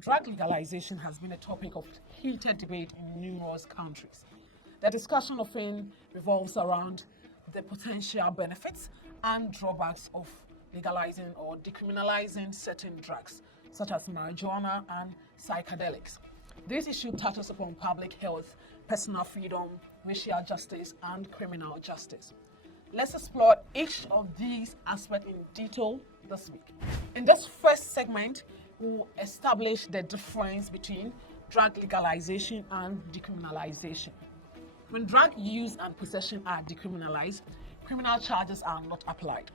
Drug legalization has been a topic of heated debate in numerous countries. The discussion often revolves around the potential benefits and drawbacks of legalizing or decriminalizing certain drugs, such as marijuana and psychedelics. This issue touches upon public health, personal freedom, racial justice, and criminal justice. Let's explore each of these aspects in detail this week. In this first segment, we'll establish the difference between drug legalization and decriminalization. When drug use and possession are decriminalized, criminal charges are not applied.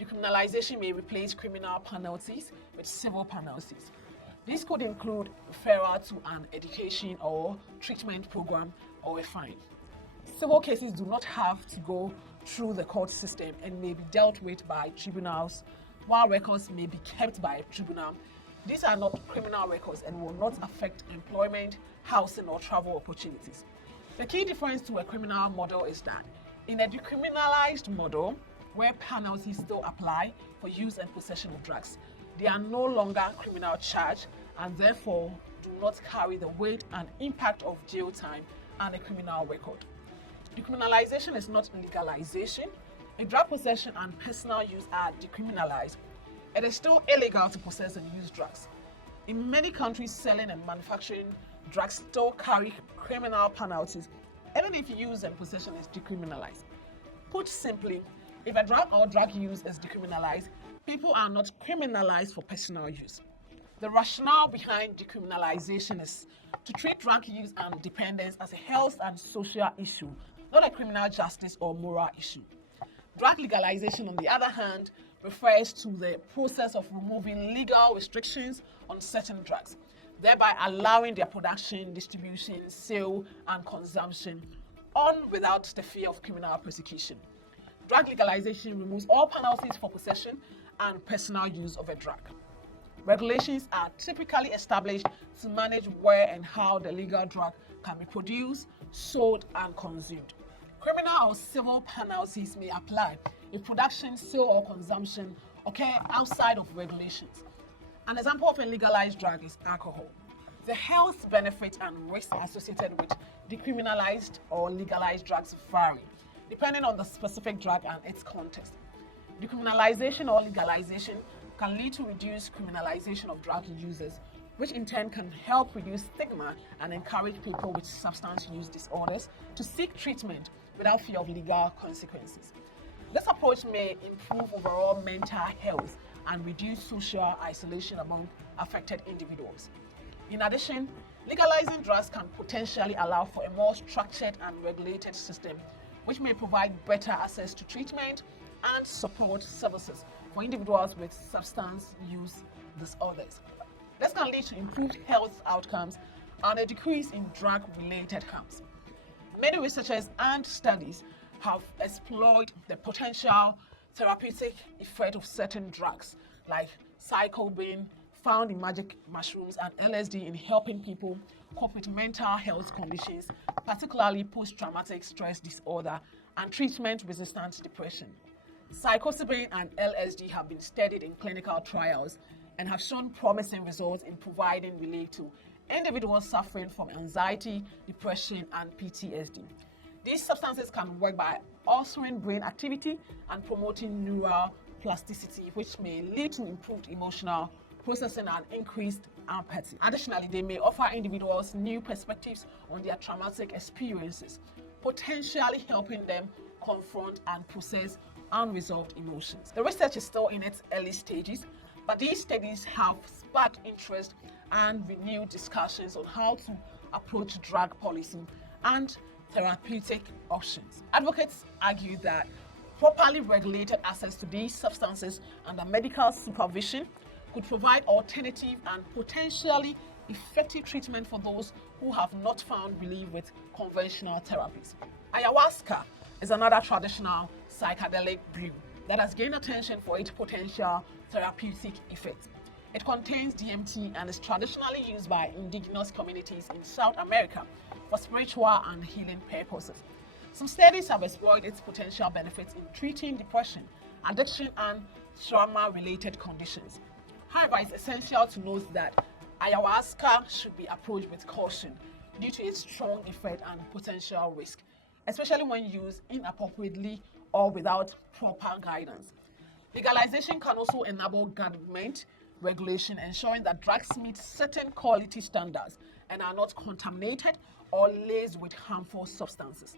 Decriminalization may replace criminal penalties with civil penalties. This could include referral to an education or treatment program or a fine. Civil cases do not have to go through the court system and may be dealt with by tribunals, while records may be kept by a tribunal. These are not criminal records and will not affect employment, housing, or travel opportunities. The key difference to a criminal model is that in a decriminalized model, where penalties still apply for use and possession of drugs, they are no longer criminal charge and therefore do not carry the weight and impact of jail time and a criminal record. Decriminalization is not legalization. If drug possession and personal use are decriminalized, it is still illegal to possess and use drugs. In many countries, selling and manufacturing drugs still carry criminal penalties, even if use and possession is decriminalized. Put simply, if a drug or drug use is decriminalized, people are not criminalized for personal use. The rationale behind decriminalization is to treat drug use and dependence as a health and social issue, not a criminal justice or moral issue. Drug legalization, on the other hand, refers to the process of removing legal restrictions on certain drugs, thereby allowing their production, distribution, sale, and consumption on without the fear of criminal prosecution. Drug legalization removes all penalties for possession and personal use of a drug. Regulations are typically established to manage where and how the legal drug can be produced, sold, and consumed. Criminal or civil penalties may apply if production, sale, or consumption occur outside of regulations. An example of a legalized drug is alcohol. The health benefits and risks associated with decriminalized or legalized drugs vary, depending on the specific drug and its context. Decriminalization or legalization can lead to reduced criminalization of drug users, which in turn can help reduce stigma and encourage people with substance use disorders to seek treatment without fear of legal consequences. This approach may improve overall mental health and reduce social isolation among affected individuals. In addition, legalizing drugs can potentially allow for a more structured and regulated system, which may provide better access to treatment and support services for individuals with substance use disorders. This can lead to improved health outcomes and a decrease in drug-related harms. Many researchers and studies have explored the potential therapeutic effect of certain drugs like psilocybin, found in magic mushrooms, and LSD in helping people cope with mental health conditions, particularly post-traumatic stress disorder and treatment-resistant depression. Psilocybin and LSD have been studied in clinical trials and have shown promising results in providing relief to individuals suffering from anxiety, depression, and PTSD. These substances can work by altering brain activity and promoting neural plasticity, which may lead to improved emotional processing and increased empathy. Additionally, they may offer individuals new perspectives on their traumatic experiences, potentially helping them confront and process unresolved emotions. The research is still in its early stages, but these studies have sparked interest and renewed discussions on how to approach drug policy and therapeutic options. Advocates argue that properly regulated access to these substances under medical supervision could provide alternative and potentially effective treatment for those who have not found relief with conventional therapies. Ayahuasca is another traditional psychedelic brew that has gained attention for its potential therapeutic effects. It contains DMT and is traditionally used by indigenous communities in South America for spiritual and healing purposes. Some studies have explored its potential benefits in treating depression, addiction, and trauma-related conditions. However, it's essential to note that ayahuasca should be approached with caution due to its strong effect and potential risk, especially when used inappropriately or without proper guidance. Legalization can also enable government regulation, ensuring that drugs meet certain quality standards and are not contaminated or laced with harmful substances.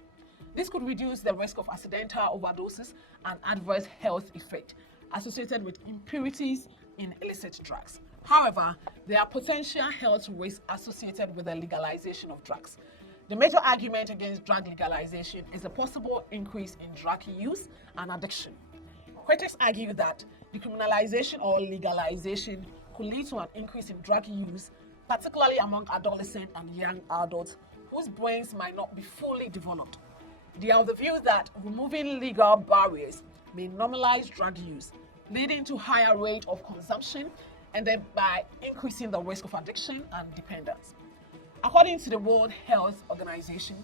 This could reduce the risk of accidental overdoses and adverse health effects associated with impurities in illicit drugs. However, there are potential health risks associated with the legalization of drugs. The major argument against drug legalization is a possible increase in drug use and addiction. Critics argue that decriminalization or legalization could lead to an increase in drug use, particularly among adolescents and young adults whose brains might not be fully developed. They are of the view that removing legal barriers may normalize drug use, leading to higher rate of consumption and thereby increasing the risk of addiction and dependence. According to the World Health Organization,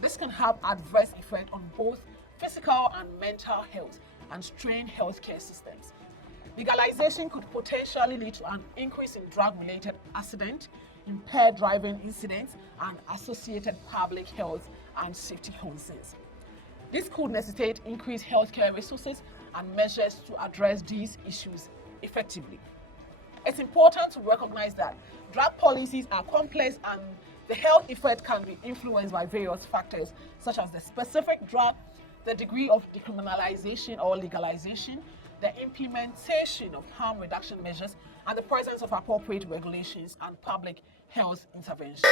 this can have adverse effects on both physical and mental health and strain healthcare systems. Legalization could potentially lead to an increase in drug-related accidents, impaired driving incidents, and associated public health and safety concerns. This could necessitate increased healthcare resources and measures to address these issues effectively. It's important to recognize that drug policies are complex and the health effect can be influenced by various factors such as the specific drug, the degree of decriminalization or legalization, the implementation of harm reduction measures, and the presence of appropriate regulations and public health interventions.